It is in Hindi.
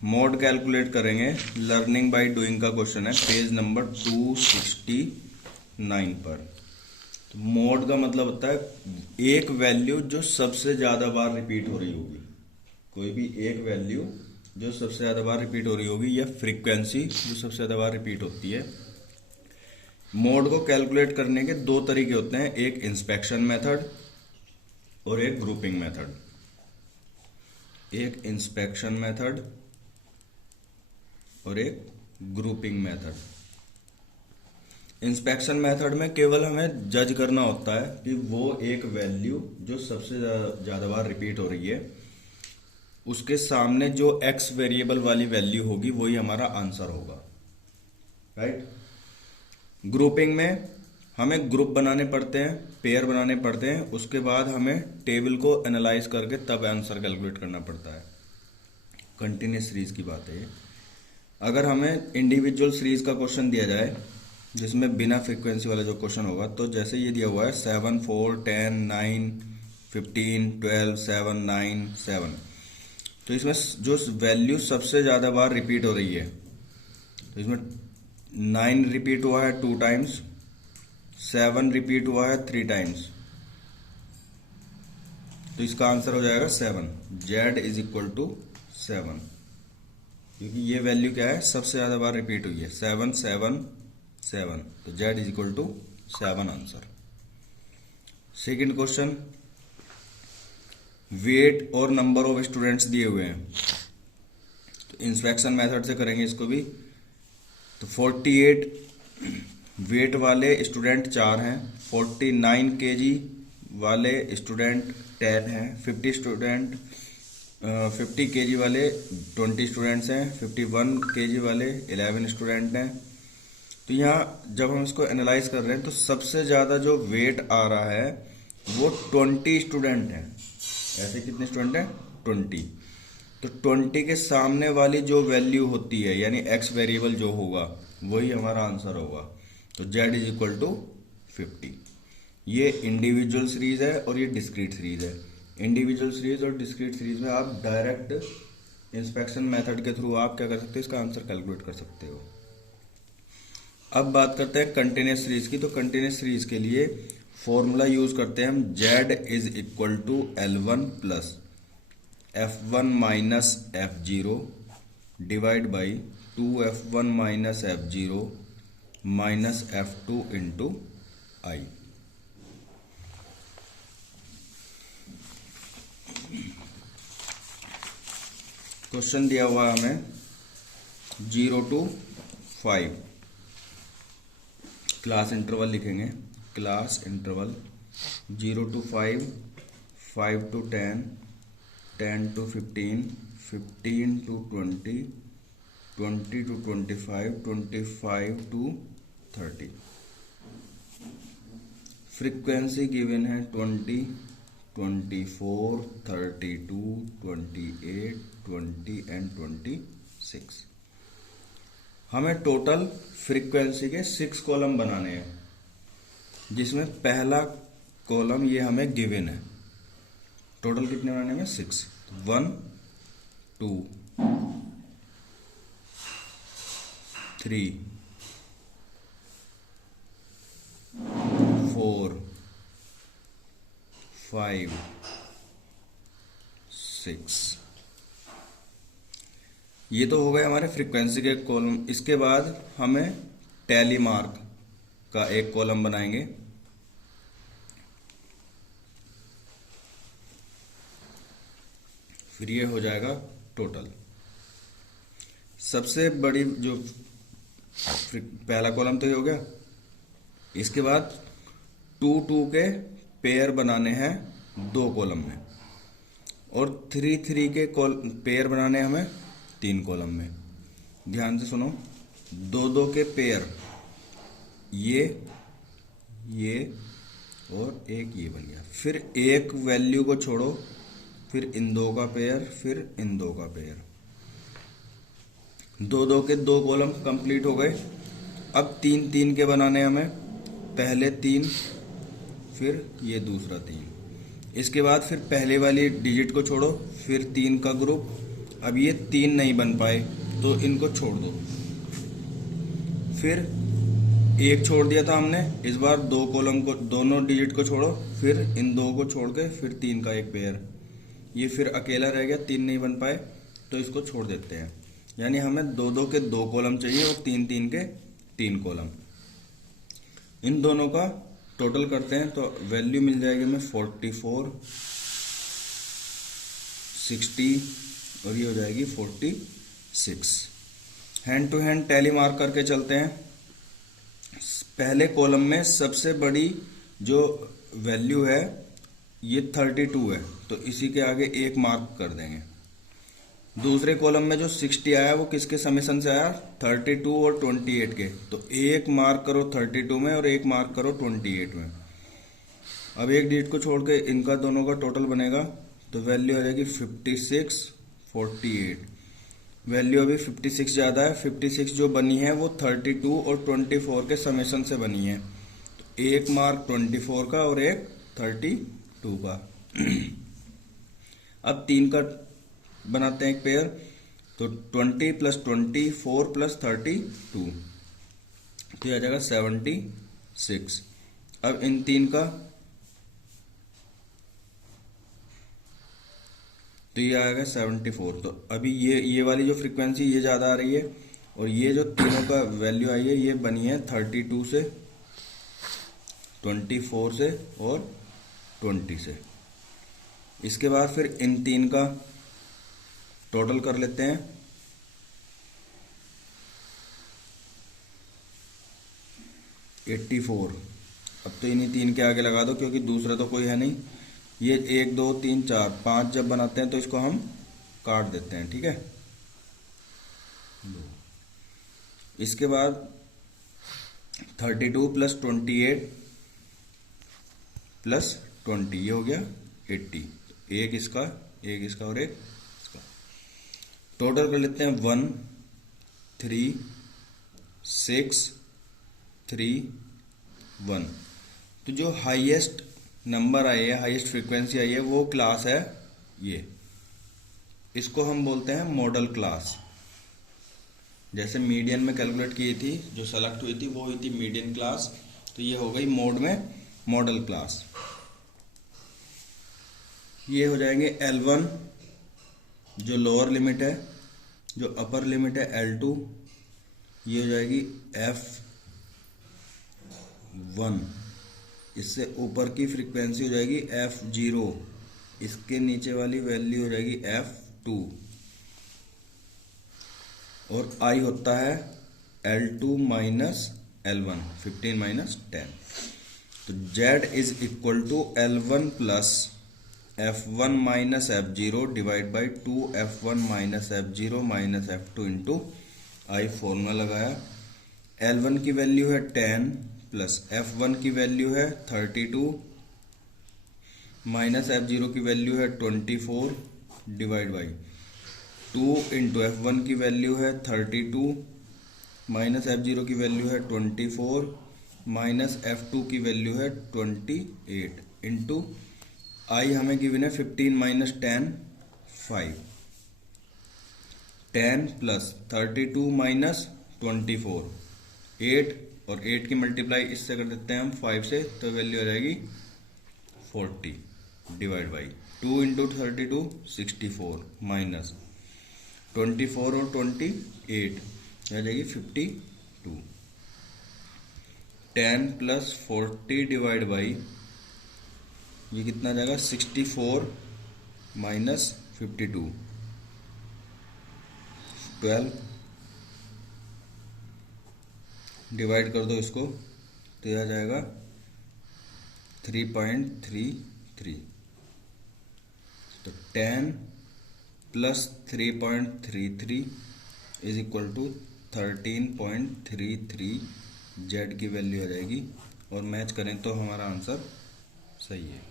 मोड कैलकुलेट करेंगे, लर्निंग बाय डूइंग का क्वेश्चन है, पेज नंबर 269 पर। तो मोड का मतलब होता है एक वैल्यू जो सबसे ज्यादा बार रिपीट हो रही होगी, कोई भी एक वैल्यू जो सबसे ज्यादा बार रिपीट हो रही होगी, या फ्रीक्वेंसी जो सबसे ज्यादा बार रिपीट होती है। मोड को कैलकुलेट करने के दो तरीके होते हैं, एक इंस्पेक्शन मेथड और एक ग्रुपिंग मेथड। एक इंस्पेक्शन मेथड और एक ग्रुपिंग मेथड। इंस्पेक्शन मेथड में केवल हमें जज करना होता है कि वो एक वैल्यू जो सबसे ज्यादा बार रिपीट हो रही है, उसके सामने जो एक्स वेरिएबल वाली वैल्यू होगी वही हमारा आंसर होगा, राइट। ग्रुपिंग में हमें ग्रुप बनाने पड़ते हैं, पेयर बनाने पड़ते हैं, उसके बाद हमें टेबल को एनालाइज करके तब आंसर कैलकुलेट करना पड़ता है। कंटिन्यूस सीरीज की बात है ये। अगर हमें इंडिविजुअल सीरीज का क्वेश्चन दिया जाए जिसमें बिना फ्रीक्वेंसी वाला जो क्वेश्चन होगा, तो जैसे ये दिया हुआ है 7 4 10 9 15 12 7 9 7, तो इसमें जो वैल्यू सबसे ज्यादा बार रिपीट हो रही है, तो इसमें 9 रिपीट हुआ है 2 टाइम्स, 7 रिपीट हुआ है 3 टाइम्स, तो इसका आंसर हो जाएगा 7। Z इज इक्वल टू 7, क्योंकि ये वैल्यू क्या है, सबसे ज्यादा बार रिपीट हुई है, 7 7 7, तो Z is equal to 7 answer. Second question, weight और नंबर ऑफ स्टूडेंट्स दिए हुए हैं, तो इंस्पेक्शन मेथड से करेंगे इसको भी। तो 48 वेट वाले स्टूडेंट 4 हैं, 49 केजी वाले स्टूडेंट 10 हैं, 50 केजी वाले 20 स्टूडेंट्स हैं, 51 केजी वाले 11 स्टूडेंट हैं। तो यहाँ जब हम इसको एनालाइज कर रहे हैं तो सबसे ज्यादा जो वेट आ रहा है वो 20 स्टूडेंट हैं। ऐसे कितने स्टूडेंट हैं? 20। तो 20 के सामने वाली जो वैल्यू होती है, यानी एक्स वेरिएबल जो होगा, वही हमारा आंसर होगा। तो Z इज इक्वल टू 50। ये इंडिविजुअल सीरीज है और ये डिस्क्रीट सीरीज है। इंडिविजुअल सीरीज और डिस्क्रीट सीरीज में आप डायरेक्ट इंस्पेक्शन मेथड के थ्रू आप क्या कर सकते हो, इसका आंसर कैलकुलेट कर सकते हो। अब बात करते हैं कंटिन्यूस सीरीज की। तो कंटिन्यूस सीरीज के लिए फॉर्मूला यूज करते हैं हम, Z is equal to L1 plus F1 minus F0 divide by 2F1 minus F0 minus F2 into I। Question दिया हुआ है हमें 0 to 5, क्लास इंटरवल लिखेंगे, class interval 0 to 5, 5 to 10, 10 to 15, 15 to 20, 20 to 25, 25 to 30। Frequency given है 20, 24, 32, 28, 20 एंड 26। हमें टोटल फ्रीक्वेंसी के 6 कॉलम बनाने हैं, जिसमें पहला कॉलम ये हमें गिवन है। टोटल कितने बनाने में? 6। 1 2 3 4 5 6। ये तो हो गए हमारे फ्रीक्वेंसी के कॉलम। इसके बाद हमें टैली मार्क का एक कॉलम बनाएंगे। फिर ये हो जाएगा टोटल। सबसे बड़ी जो पहला कॉलम तो ये हो गया। इसके बाद 2 2 के पेयर बनाने हैं 2 कॉलम में, और 3 3 के पेयर बनाने हमें 3 कॉलम में। ध्यान से सुनो, 2 2 के पेयर, ये और एक ये बन गया। फिर एक वैल्यू को छोड़ो, फिर इन 2 का पेयर, फिर इन 2 का पेयर। 2 2 के 2 कॉलम कंप्लीट हो गए। अब 3 3 के बनाने हमें, पहले 3, फिर ये दूसरा 3। इसके बाद फिर पहले वाली डिजिट को छोड़ो, फिर 3 का ग्रुप, अब ये 3 नहीं बन पाए तो इनको छोड़ दो। फिर एक छोड़ दिया था हमने, इस बार 2 कॉलम को, दोनों डिजिट को छोड़ो, फिर इन 2 को छोड़ के फिर 3 का एक पेयर। ये फिर अकेला रह गया, 3 नहीं बन पाए तो इसको छोड़ देते हैं। यानी हमें 2 के 2 कॉलम चाहिए और 3 के 3 कॉलम। इन दोनों का टोटल करते हैं तो वैल्यू मिल जाएगी हमें 44, 60 और ये हो जाएगी 46। Hand to hand tally mark करके चलते हैं। पहले कॉलम में सबसे बड़ी जो वैल्यू है ये 32 है, तो इसी के आगे 1 मार्क कर देंगे। दूसरे कॉलम में जो 60 आया वो किसके समेशन से आया? 32 और 28 के, तो 1 मार्क करो 32 में और 1 मार्क करो 28 में। अब एक डिजिट को छोड़ के इनका दोनों का टोटल बनेगा तो वैल्यू आ जाएगी 56, 48। वैल्यू अभी 56 ज़्यादा है। 56 जो बनी है वो 32 और 24 के समेशन से बनी है, तो 1 मार्क 24 का और 1 32 का। अब 3 का बनाते हैं एक पेयर, तो 20 + 24 + 32, तो ये आ जाएगा 76। अब इन 3 का तो ये आएगा 74। तो अभी ये वाली जो फ्रीक्वेंसी ये ज़्यादा आ रही है और ये जो तीनों का वैल्यू आई है ये बनी है 32 से, 24 से और 20 से। इसके बाद फिर इन 3 का टोटल कर लेते हैं। $84। अब तो इन्हीं 3 के आगे लगा दो क्योंकि दूसरा तो कोई है नहीं। ये 1 2 3 4 5 जब बनाते हैं तो इसको हम काट देते हैं, ठीक है। इसके बाद 32 + 28 + 20 ये हो गया 80। एक इसका और एक इसका। टोटल कर लेते हैं 1 3 6 3 1। तो जो हाईएस्ट नंबर आई है, हाईएस्ट फ्रीक्वेंसी आई है, वो क्लास है ये। इसको हम बोलते हैं मॉडल क्लास। जैसे मीडियन में कैलकुलेट की थी, जो सेलेक्ट हुई थी वो हुई थी मीडियन क्लास, तो ये हो गई मोड में मॉडल क्लास। ये हो जाएंगे L1 जो लोअर लिमिट है, जो अपर लिमिट है L2, ये हो जाएगी F1। इससे ऊपर की फ्रीक्वेंसी हो जाएगी F0, इसके नीचे वाली वैल्यू हो जाएगी F2 और I होता है L2 - L1, 15 - 10। तो Z = L1 + F1 - F0 / 2 F1 - F0 - F2 × I। Formula लगाया। L1 की वैल्यू है 10 प्लस F1 की वैल्यू है 32 माइनस F0 की वैल्यू है 24 डिवाइड बाई 2 × F1 की वैल्यू है 32 माइनस F0 की वैल्यू है 24 माइनस F2 की वैल्यू है 28 इंटू I हमें गिवन है 15 - 10 5। 10 + 32 - 24 8 और 8 की मल्टीप्लाई इससे कर देते हैं हम 5 से, तो वैल्यू आ जाएगी 40 डिवाइड बाई 2 × 32 64 माइनस 24 और 28 आ जाएगी 52। 10 + 40 डिवाइड बाई ये कितना जाएगा 64 माइनस 52 12 डिवाइड कर दो इसको तो यह आ जाएगा 3.33। तो 10 + 3.33 = 13.33 Z की वैल्यू आ जाएगी और मैच करें तो हमारा आंसर सही है।